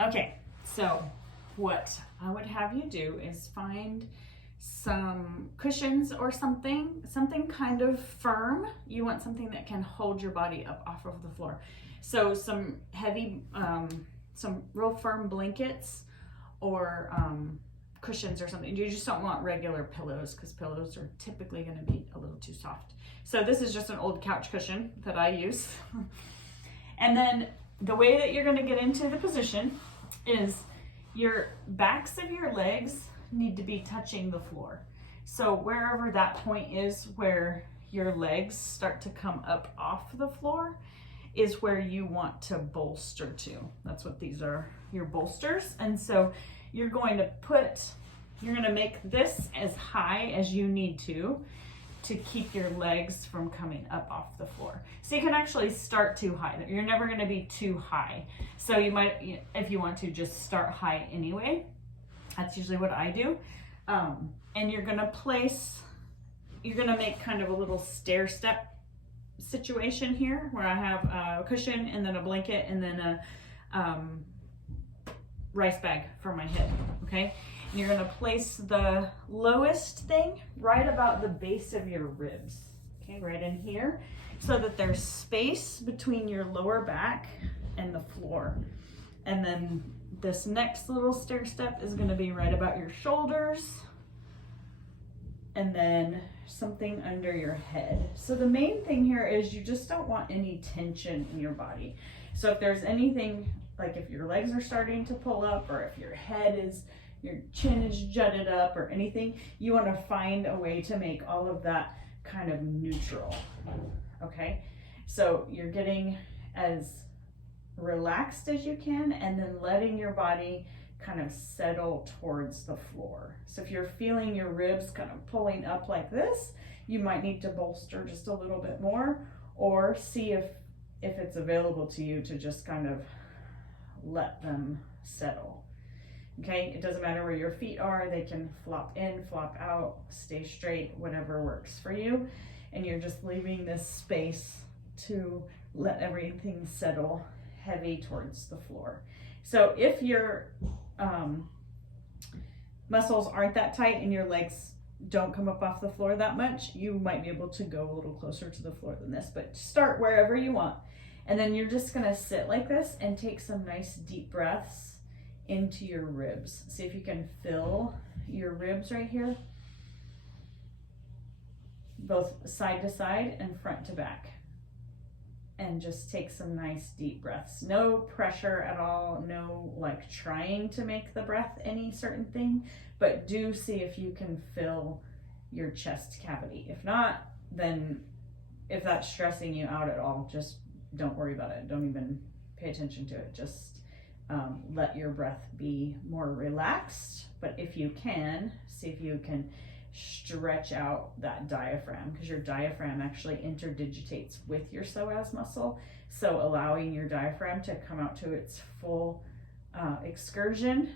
Okay, so what I would have you do is find some cushions or something kind of firm. You want something that can hold your body up off of the floor. So some heavy, some real firm blankets or cushions or something. You just don't want regular pillows because pillows are typically going to be a little too soft. So this is just an old couch cushion that I use. And then the way that you're going to get into the position is your backs of your legs need to be touching the floor. So wherever that point is where your legs start to come up off the floor is where you want to bolster to. That's what these are, your bolsters. And so you're going to make this as high as you need to keep your legs from coming up off the floor. So you can actually start too high. You're never going to be too high. So you might, if you want to, just start high anyway. That's usually what I do. And you're going to make kind of a little stair step situation here where I have a cushion and then a blanket and then a rice bag for my head. Okay. And you're going to place the lowest thing right about the base of your ribs, okay, right in here, so that there's space between your lower back and the floor. And then this next little stair step is going to be right about your shoulders, and then something under your head. So the main thing here is you just don't want any tension in your body. So if there's anything, like if your legs are starting to pull up, or if your chin is jutted up or anything, you want to find a way to make all of that kind of neutral. Okay, so you're getting as relaxed as you can and then letting your body kind of settle towards the floor. So if you're feeling your ribs kind of pulling up like this, you might need to bolster just a little bit more, or see if it's available to you to just kind of let them settle. Okay, it doesn't matter where your feet are, they can flop in, flop out, stay straight, whatever works for you. And you're just leaving this space to let everything settle heavy towards the floor. So if your muscles aren't that tight and your legs don't come up off the floor that much, you might be able to go a little closer to the floor than this, but start wherever you want. And then you're just gonna sit like this and take some nice deep breaths into your ribs. See if you can fill your ribs right here, both side to side and front to back. And just take some nice deep breaths. No pressure at all, no like trying to make the breath any certain thing, but do see if you can fill your chest cavity. If not, then if that's stressing you out at all, just don't worry about it. Don't even pay attention to it. Just let your breath be more relaxed. But if you can, see if you can stretch out that diaphragm, because your diaphragm actually interdigitates with your psoas muscle. So allowing your diaphragm to come out to its full excursion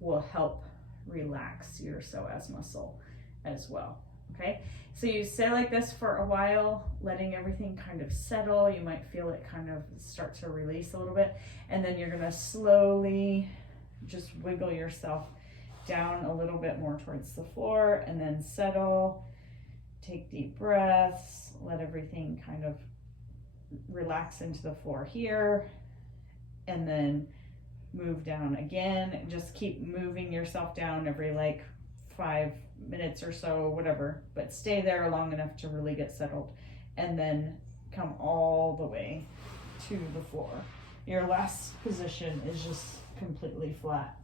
will help relax your psoas muscle as well. Okay, so you stay like this for a while, letting everything kind of settle. You might feel it kind of start to release a little bit, and then you're gonna slowly just wiggle yourself down a little bit more towards the floor, and then settle, take deep breaths, let everything kind of relax into the floor here, and then move down again. Just keep moving yourself down every like 5 minutes or so, whatever, but stay there long enough to really get settled, and then come all the way to the floor. Your last position is just completely flat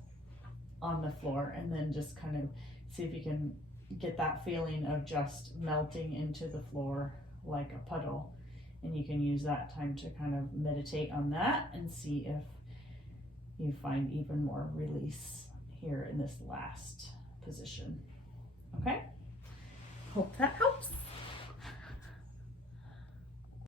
on the floor, and then just kind of see if you can get that feeling of just melting into the floor like a puddle. And you can use that time to kind of meditate on that and see if you find even more release here in this last position. Okay, hope that helps.